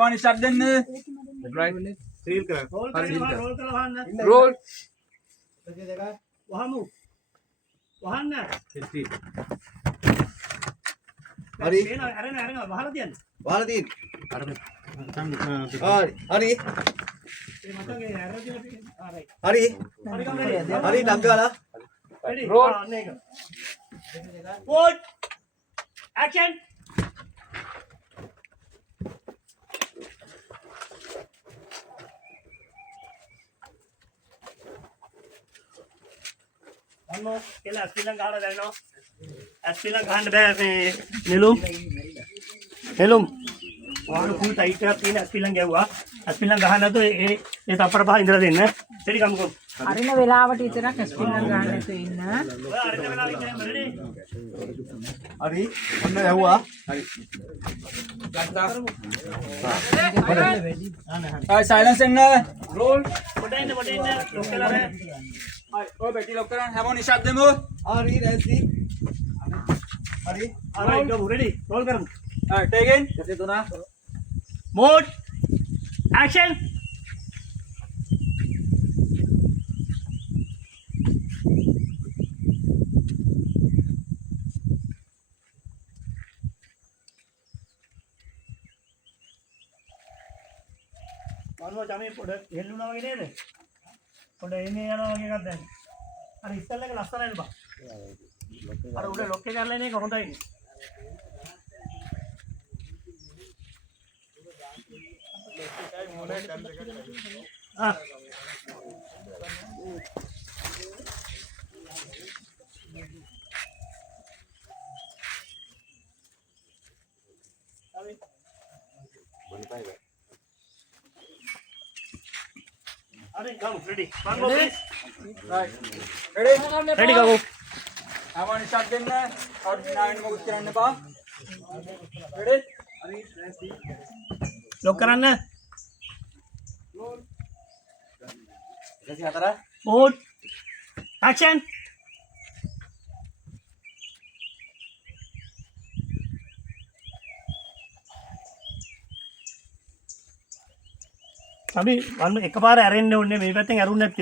හැමෝම නිශ්ශබ්ද වෙන්න. right සීල් කරන්න. රෝල් කරලා වහන්න. roll වහමු. වහන්න. සීල්. හරි. අරගෙන වහලා තියන්න. වහලා තියෙන්නේ. අර හරි. ඒ මතකේ අරගෙන ආරයි. හරි. හරි කම්පලීට්. හරි ඩංගාලා. ready. Roll. අන්න ඒක. Roll. Action. අන්නෝ කියලා ස්පීලන් ගහලා දැනනවා. ස්පීලන් ගහන්න බෑ මේ නෙළුම්. වාහන ෆුල් ටයිට් එකක් තියෙන ස්පීලන් ගැව්වා. ස්පීලන් ගහන්න නැතුව ඒ තප්පර පහ ඉඳලා දෙන්න. දෙලි කම්කෝ. අරින වෙලාවට විතරක් ස්පින්නර් ගන්න නැතුව ඉන්න. ඔය අරින වෙලාව ඉන්නේ මරනේ. හරි. ඔන්න යවුවා. හයි සයිලන්ස් එන්න. roll පොඩ ඉන්න ලොක් කරලා හයි ඔය බෙටි ලොක් කරන්න හැමෝම නිශ්ශබ්ද වෙමු. හරි රැසි. හරි. alright go ready roll කරමු. හයි take in. දෙසේ තුනා. mode action. මනෝ ජමේ පොඩ හෙල්ලුණා වගේ නේද? පොඩ එන්නේ යනවා වගේ එකක් දැන්. අර ඉස්සල්ල එක ලස්සනයි බා. අර උඩ ලොක් එක කරලා එන එක හොඳයිනේ. ආ. अरे go ready one more please right ready ready go හැමෝම නිශ්ශබ්ද වෙන්න. කවුරුත් නාවෙන්න මොකුත් කරන්න එපා. ready හරි රැසි. lock කරන්න රැසි හතර. mode action අපි එකපාර ඇරෙන්න ඕනේ මේ පැත්තෙන් ඇරුන්නේ නැත්තේ